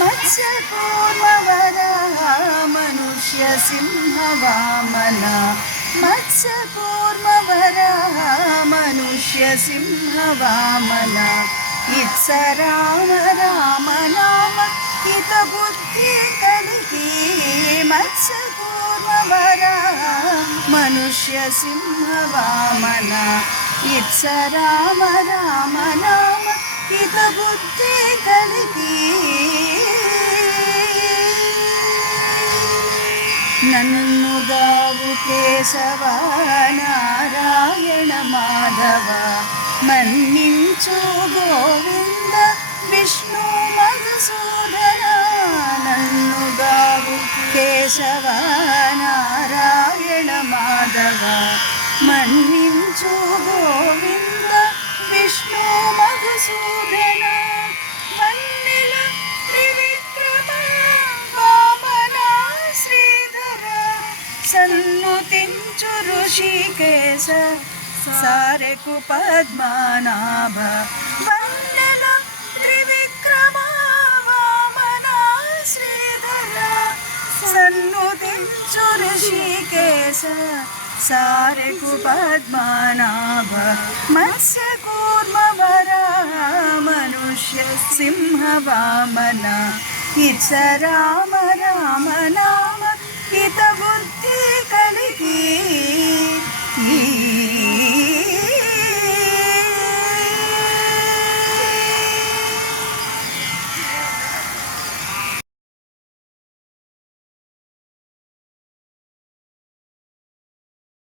మత్స్యకూర్మ వరాహ మనుష్య సింహ వామన మత్స్యకూర్మ వరాహ మనుష్య సింహ వామన ఇత్స రామ రామ నామ హిత బుద్ధి కలిగి మత్స్యకూర్మ వరాహ మనుష్య సింహ వామన ఇత్స రామ రామ నామ హిత బుద్ధి కలిగి నన్నుగావు కేశవ నారాయణ మాధవ మన్నించు గోవింద విష్ణు మధుసూదన నన్నుగావు కేశవ నారాయణ మాధవ మన్నించు గోవింద విష్ణు మధుసూదన వన్నెల త్రివిక్రమ వామన శ్రీధర సన్నుతించు ఋషికేశ సారెకు పద్మనాభ వన్నెల త్రివిక్రమ వామన శ్రీధర సన్నుతించు ఋషికేశ సారెకు పద్మనాభ మత్స్యకూర్మ వరాహ మనుష్య సింహ వామన ఇత్స రామ రామ నామ హిత బుద్ధి కలిగి